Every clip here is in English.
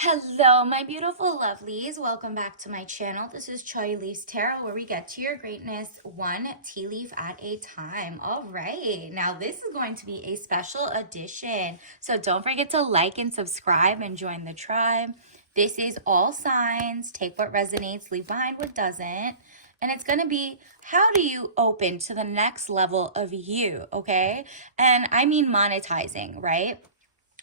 Hello, my beautiful lovelies. Welcome back to my channel. This is Chai Leaf's Tarot, where we get to your greatness one tea leaf at a time. All right, now this is going to be a special edition. So don't forget to like and subscribe and join the tribe. This is all signs. Take what resonates, leave behind what doesn't. And it's going to be, how do you open to the next level of you, okay? And I mean monetizing, right?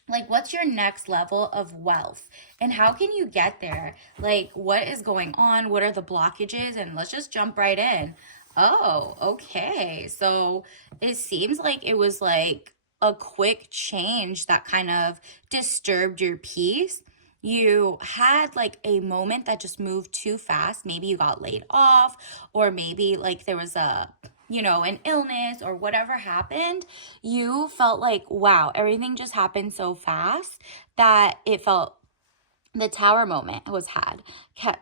Like, what's your next level of wealth and how can you get there? Like, what is going on? What are the blockages? And let's just jump right in. Oh, okay. So it seems like it was like a quick change that kind of disturbed your peace. You had like a moment that just moved too fast. Maybe you got laid off, or maybe like there was an illness or whatever happened. You felt like, wow, everything just happened so fast that it felt the tower moment was had.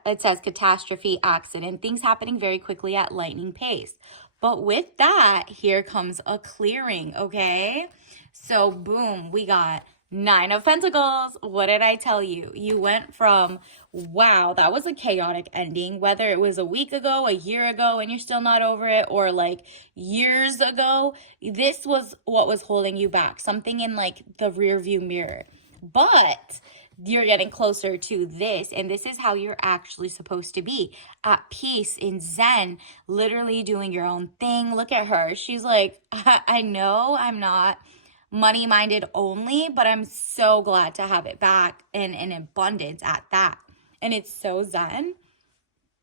It says catastrophe, accident, things happening very quickly at lightning pace. But with that, here comes a clearing, okay? So boom, we got Nine of Pentacles. What did I tell you? You went from, wow, that was a chaotic ending, whether it was a week ago, a year ago, and you're still not over it, or like years ago. This was what was holding you back, something in like the rear view mirror. But you're getting closer to this, and this is how you're actually supposed to be, at peace, in zen, literally doing your own thing. Look at her. She's like, I know I'm not money minded only, but I'm so glad to have it back and in abundance at that. And it's so zen.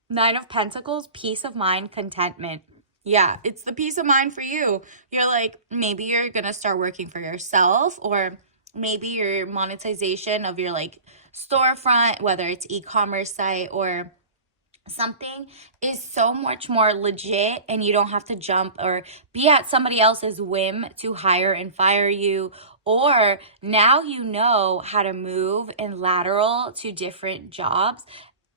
Nine of Pentacles, peace of mind, contentment. Yeah, it's the peace of mind for you. You're like, maybe you're going to start working for yourself, or maybe your monetization of your like storefront, whether it's e-commerce site or something, is so much more legit, and you don't have to jump or be at somebody else's whim to hire and fire you. Or now you know how to move and lateral to different jobs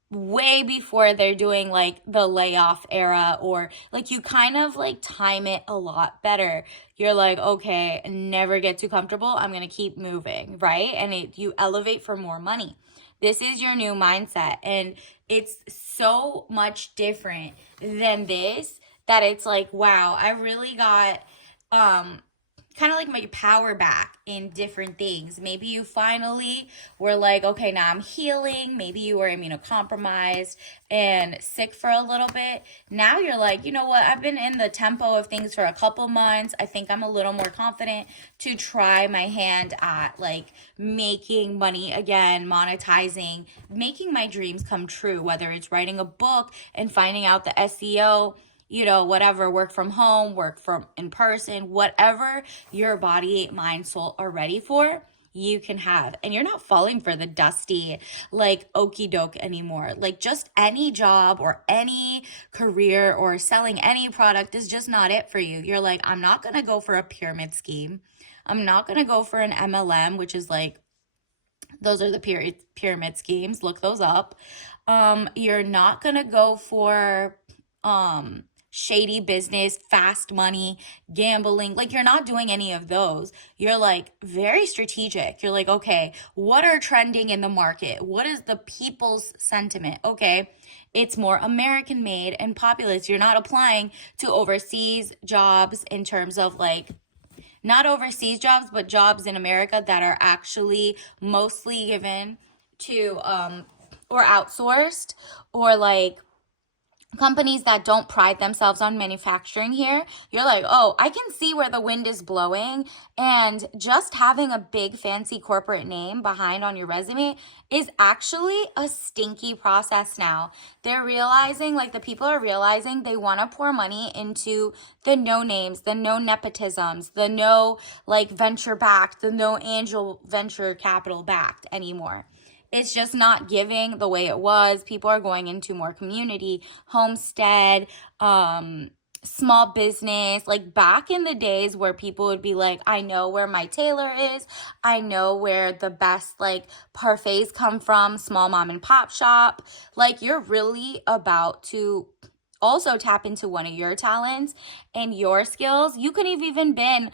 way before they're doing like the layoff era, or like you kind of like time it a lot better. You're like, okay, never get too comfortable, I'm gonna keep moving, right? And you elevate for more money. This is your new mindset, and it's so much different than this, that it's like, wow, I really got kind of like my power back in different things. Maybe you finally were like, okay, now I'm healing. Maybe you were immunocompromised and sick for a little bit. Now you're like, you know what? I've been in the tempo of things for a couple months. I think I'm a little more confident to try my hand at like making money again, monetizing, making my dreams come true, whether it's writing a book and finding out the SEO, whatever, work from home, work from in person, whatever your body, mind, soul are ready for, you can have. And you're not falling for the dusty, like okey doke anymore. Like just any job or any career or selling any product is just not it for you. You're like, I'm not going to go for a pyramid scheme. I'm not going to go for an MLM, which is like, those are the pyramid schemes. Look those up. You're not going to go for, shady business, fast money, gambling. Like, you're not doing any of those. You're like very strategic. You're like, okay, what are trending in the market? What is the people's sentiment? Okay, it's more American made and populist. You're not applying to overseas jobs in terms of like, not overseas jobs, but jobs in America that are actually mostly given to or outsourced, or like companies that don't pride themselves on manufacturing here. You're like, oh, I can see where the wind is blowing. And just having a big fancy corporate name behind on your resume is actually a stinky process now. They're realizing, like the people are realizing, they want to pour money into the no names, the no nepotisms, the no like venture backed, the no angel venture capital backed anymore. It's just not giving the way it was. People are going into more community, homestead, small business. Like back in the days where people would be like, I know where my tailor is. I know where the best like parfaits come from, small mom and pop shop. Like, you're really about to also tap into one of your talents and your skills. You could have even been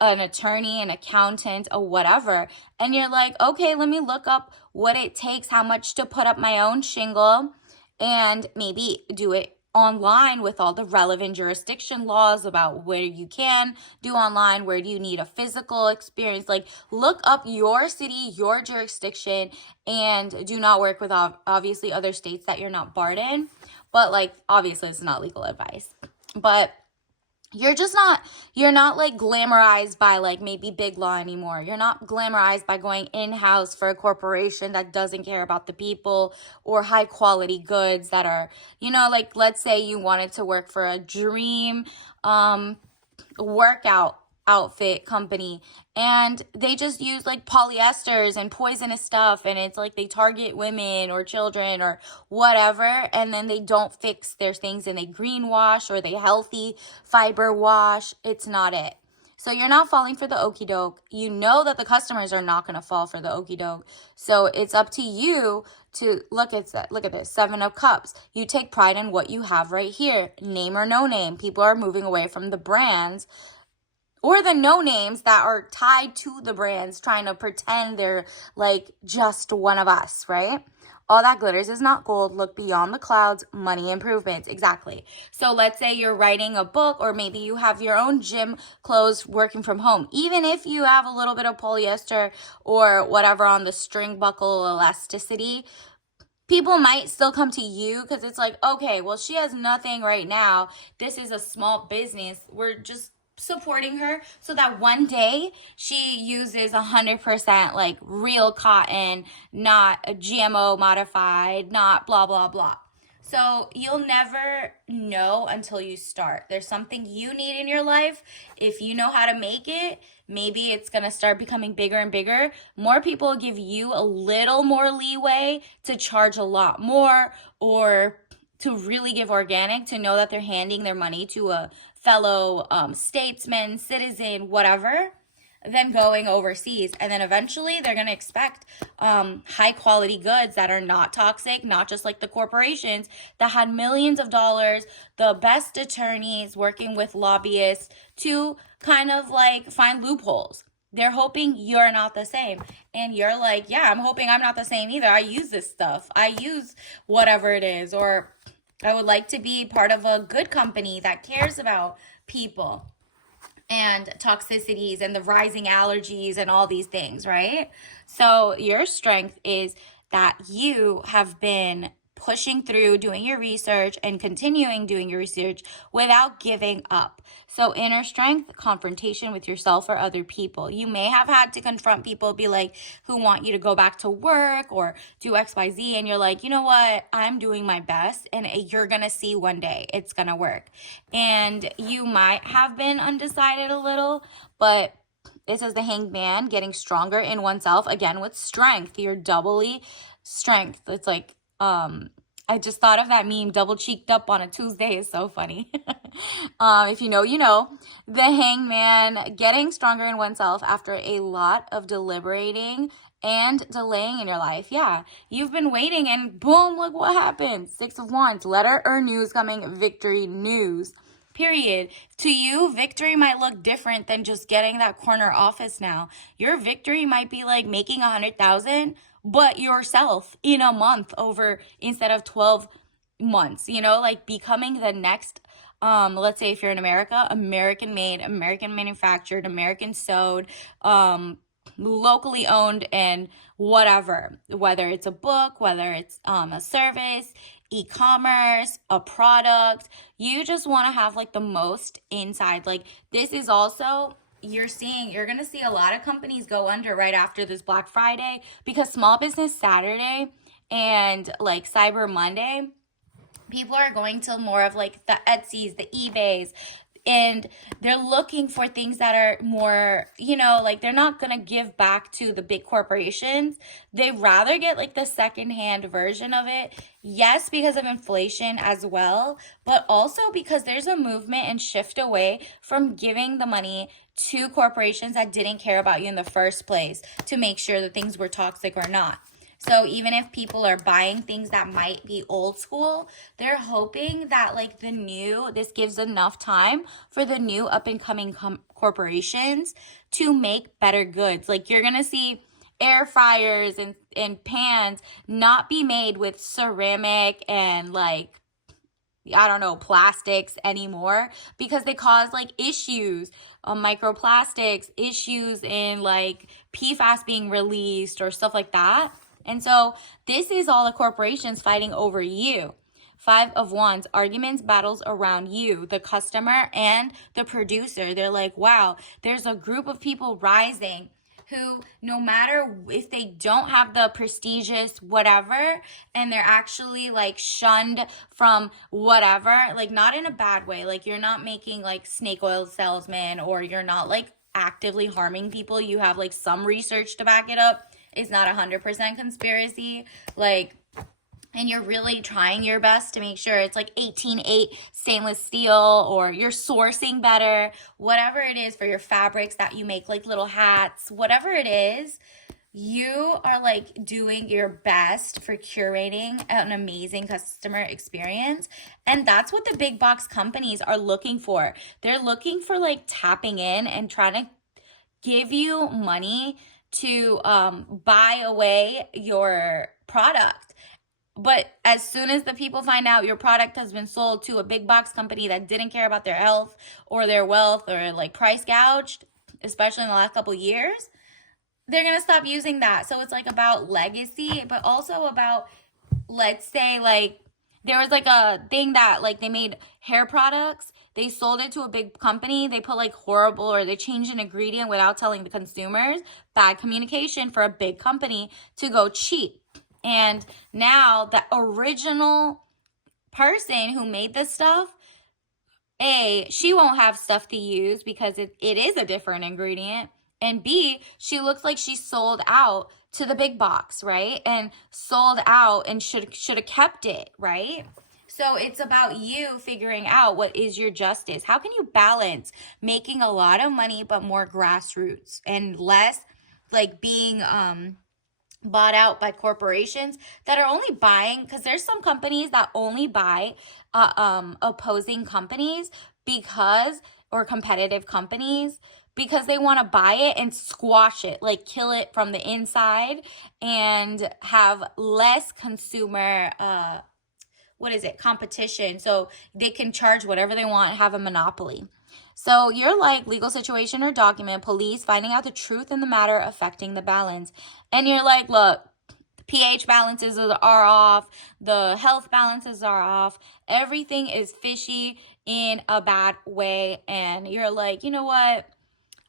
an attorney, an accountant, or whatever, and you're like, okay, let me look up what it takes, how much to put up my own shingle, and maybe do it online with all the relevant jurisdiction laws about where you can do online, where do you need a physical experience. Like, look up your city, your jurisdiction, and do not work with obviously other states that you're not barred in. But like, obviously it's not legal advice. But you're not like glamorized by like maybe big law anymore. You're not glamorized by going in-house for a corporation that doesn't care about the people, or high quality goods that are, like, let's say you wanted to work for a dream workout outfit company, and they just use like polyesters and poisonous stuff, and it's like they target women or children or whatever, and then they don't fix their things, and they greenwash or they healthy fiber wash. It's not it. So you're not falling for the okie doke. You know that the customers are not going to fall for the okie doke. So it's up to you to look at this 7 of Cups. You take pride in what you have right here. Name or no name. People are moving away from the brands or the no names that are tied to the brands, trying to pretend they're like just one of us, right? All that glitters is not gold. Look beyond the clouds. Money improvements. Exactly. So let's say you're writing a book, or maybe you have your own gym clothes working from home. Even if you have a little bit of polyester or whatever on the string buckle elasticity, people might still come to you because it's like, okay, well, she has nothing right now. This is a small business. We're just supporting her so that one day she uses 100% like real cotton, not a GMO modified, not blah, blah, blah. So you'll never know until you start. There's something you need in your life. If you know how to make it, maybe it's going to start becoming bigger and bigger. More people will give you a little more leeway to charge a lot more, or to really give organic, to know that they're handing their money to a fellow statesman, citizen, whatever, than going overseas. And then eventually they're going to expect high quality goods that are not toxic, not just like the corporations that had millions of dollars, the best attorneys working with lobbyists to kind of like find loopholes. They're hoping you're not the same. And you're like, yeah, I'm hoping I'm not the same either. I use this stuff. I use whatever it is. Or I would like to be part of a good company that cares about people and toxicities and the rising allergies and all these things, right? So your strength is that you have been pushing through, doing your research, and continuing doing your research without giving up. So inner strength, confrontation with yourself or other people. You may have had to confront people, be like, who want you to go back to work or do XYZ, and you're like, you know what, I'm doing my best, and you're gonna see one day it's gonna work. And you might have been undecided a little, but it says the Hanged Man, getting stronger in oneself, again with strength. You're doubly strength. It's like, I just thought of that meme, double cheeked up on a Tuesday is so funny. If you know, you know. The Hanged Man, getting stronger in oneself after a lot of deliberating and delaying in your life. Yeah, you've been waiting and boom, look what happened. 6 of Wands, letter or news coming, victory news. Period. To you, victory might look different than just getting that corner office now. Your victory might be like making 100,000, but yourself in a month over instead of 12 months, like becoming the next, let's say if you're in America, American made, American manufactured, American sewed, locally owned, and whatever, whether it's a book, whether it's a service, e-commerce, a product, you just want to have like the most inside. Like, this is also, you're going to see a lot of companies go under right after this Black Friday, because Small Business Saturday and like Cyber Monday, people are going to more of like the Etsy's, the eBays, and they're looking for things that are more, like they're not going to give back to the big corporations. They rather get like the secondhand version of it. Yes, because of inflation as well, but also because there's a movement and shift away from giving the money to corporations that didn't care about you in the first place to make sure that things were toxic or not. So even if people are buying things that might be old school, they're hoping that like this gives enough time for the new up and coming corporations to make better goods. Like you're going to see air fryers and pans not be made with ceramic and like, I don't know, plastics anymore because they cause like issues, microplastics, issues in like PFAS being released or stuff like that. And so this is all the corporations fighting over you. Five of Wands, arguments, battles around you, the customer and the producer. They're like, wow, there's a group of people rising who, no matter if they don't have the prestigious whatever, and they're actually like shunned from whatever, like not in a bad way, like you're not making like snake oil salesman, or you're not like actively harming people, you have like some research to back it up, it's not 100% conspiracy, like, and you're really trying your best to make sure it's like 18-8 stainless steel, or you're sourcing better, whatever it is for your fabrics that you make, like little hats, whatever it is, you are like doing your best for curating an amazing customer experience. And that's what the big box companies are looking for. They're looking for like tapping in and trying to give you money to buy away your product. But as soon as the people find out your product has been sold to a big box company that didn't care about their health or their wealth, or like price gouged, especially in the last couple of years, they're going to stop using that. So it's like about legacy, but also about, let's say like there was like a thing that like they made hair products. They sold it to a big company. They put like horrible, or they changed an ingredient without telling the consumers. Bad communication for a big company to go cheap. And now the original person who made this stuff, A, she won't have stuff to use because it is a different ingredient. And B, she looks like she sold out to the big box, right? And sold out and should have kept it, right? So it's about you figuring out what is your justice. How can you balance making a lot of money but more grassroots and less like being bought out by corporations that are only buying, because there's some companies that only buy opposing companies because, or competitive companies, because they want to buy it and squash it, like kill it from the inside and have less consumer competition, so they can charge whatever they want, have a monopoly. So you're like legal situation or document, police finding out the truth in the matter affecting the balance. And you're like, look, pH balances are off, the health balances are off, everything is fishy in a bad way. And you're like, you know what?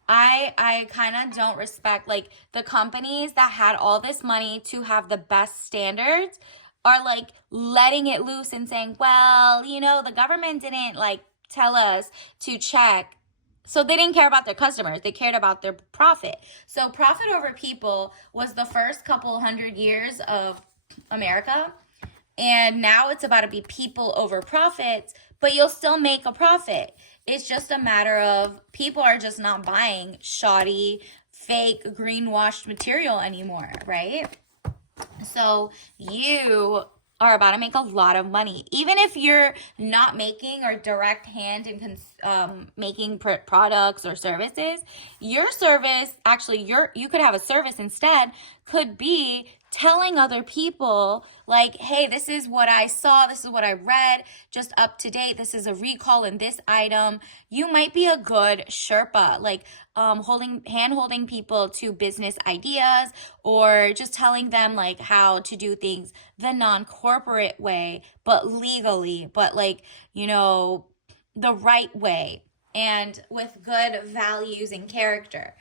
I kind of don't respect like the companies that had all this money to have the best standards are like letting it loose and saying, well, you know, the government didn't like tell us to check. So they didn't care about their customers. They cared about their profit. So profit over people was the first couple 100 years of America. And now it's about to be people over profits, but you'll still make a profit. It's just a matter of people are just not buying shoddy, fake, greenwashed material anymore, right? So you are about to make a lot of money. Even if you're not making or direct hand in making products or services, your service, actually you could have a service instead, could be telling other people like, hey, this is what I saw, this is what I read, just up to date, this is a recall in this item. You might be a good Sherpa, like hand-holding people to business ideas, or just telling them like how to do things the non-corporate way, but legally, but like, you know, the right way and with good values and character.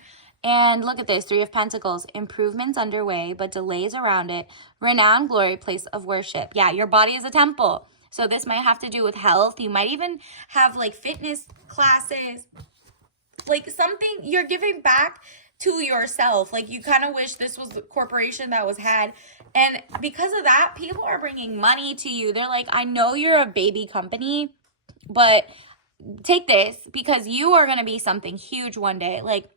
And look at this, Three of Pentacles, improvements underway, but delays around it. Renowned glory, place of worship. Yeah, your body is a temple. So this might have to do with health. You might even have like fitness classes, like something you're giving back to yourself. Like you kind of wish this was the corporation that was had. And because of that, people are bringing money to you. They're like, I know you're a baby company, but take this because you are going to be something huge one day. Like,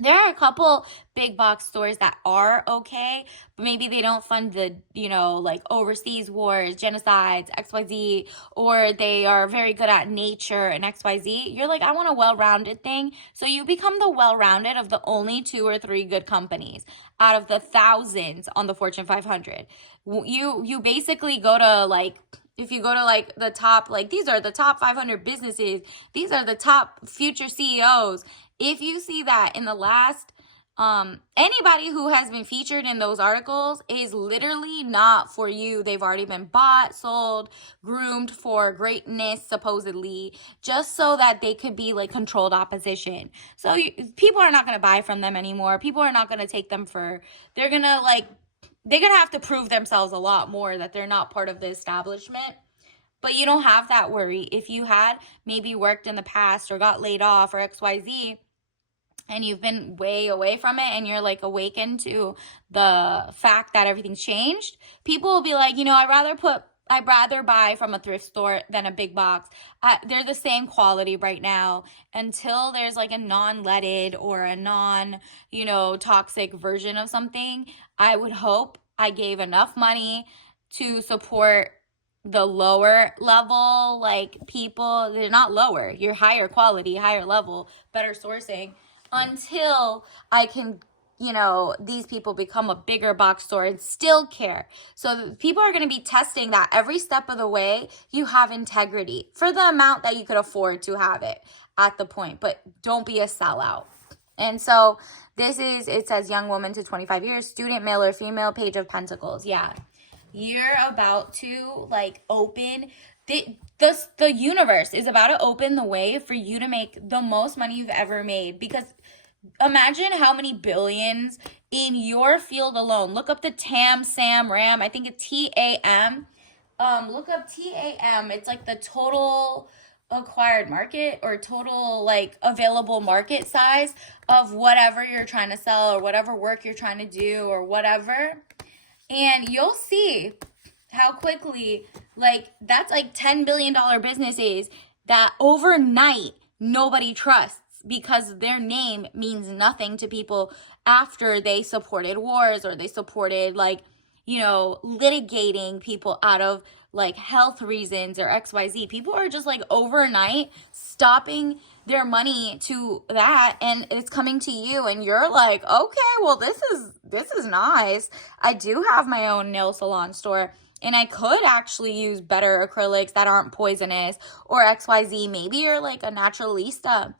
There are a couple big box stores that are okay, but maybe they don't fund the, like overseas wars, genocides, XYZ, or they are very good at nature and XYZ. You're like, I want a well-rounded thing. So you become the well-rounded of the only 2 or 3 good companies out of the thousands on the Fortune 500. You basically go to like, if you go to like the top, like these are the top 500 businesses, these are the top future CEOs. If you see that in the last, anybody who has been featured in those articles is literally not for you. They've already been bought, sold, groomed for greatness, supposedly, just so that they could be like controlled opposition. So people are not going to buy from them anymore. People are not going to take them they're going to like, they're going to have to prove themselves a lot more that they're not part of the establishment. But you don't have that worry. If you had maybe worked in the past or got laid off or XYZ, and you've been way away from it and you're like awakened to the fact that everything's changed, people will be like, I'd rather buy from a thrift store than a big box. They're the same quality right now until there's like a non-leaded or a toxic version of something. I would hope I gave enough money to support the lower level, like people. They're not lower, you're higher quality, higher level, better sourcing, until I can, these people become a bigger box store and still care. So people are going to be testing that every step of the way. You have integrity for the amount that you could afford to have it at the point, but don't be a sellout. And so it says young woman to 25 years, student, male or female, Page of Pentacles. Yeah. You're about to like open the universe is about to open the way for you to make the most money you've ever made. Because imagine how many billions in your field alone. Look up the TAM. I think it's TAM. Look up TAM. It's like the total acquired market or total like available market size of whatever you're trying to sell or whatever work you're trying to do or whatever. And you'll see how quickly, like, that's like $10 billion businesses that overnight nobody trusts because their name means nothing to people after they supported wars or they supported, like, litigating people out of like health reasons or XYZ. People are just like overnight stopping their money to that, and it's coming to you, and you're like, okay, well, this is nice. I do have my own nail salon store, and I could actually use better acrylics that aren't poisonous or XYZ. Maybe you're like a naturalista.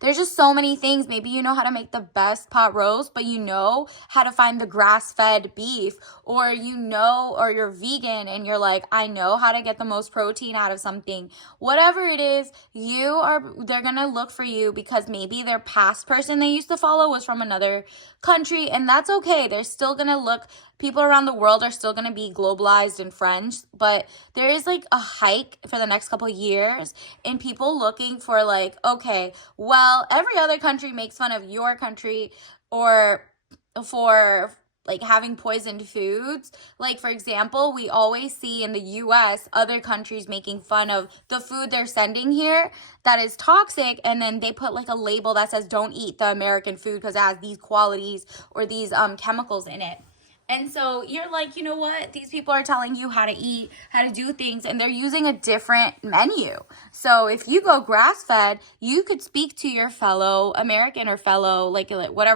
There's just so many things. Maybe you know how to make the best pot roast, but you know how to find the grass-fed beef, or or you're vegan and you're like, I know how to get the most protein out of something. Whatever it is, they're going to look for you because maybe their past person they used to follow was from another country, and that's okay. They're still going to look. People around the world are still going to be globalized and French, but there is like a hike for the next couple of years in people looking for like, okay, well, every other country makes fun of your country or for like having poisoned foods. Like, for example, we always see in the US other countries making fun of the food they're sending here that is toxic, and then they put like a label that says don't eat the American food because it has these qualities or these chemicals in it. And so you're like, you know what? These people are telling you how to eat, how to do things, and they're using a different menu. So if you go grass-fed, you could speak to your fellow American or fellow, like whatever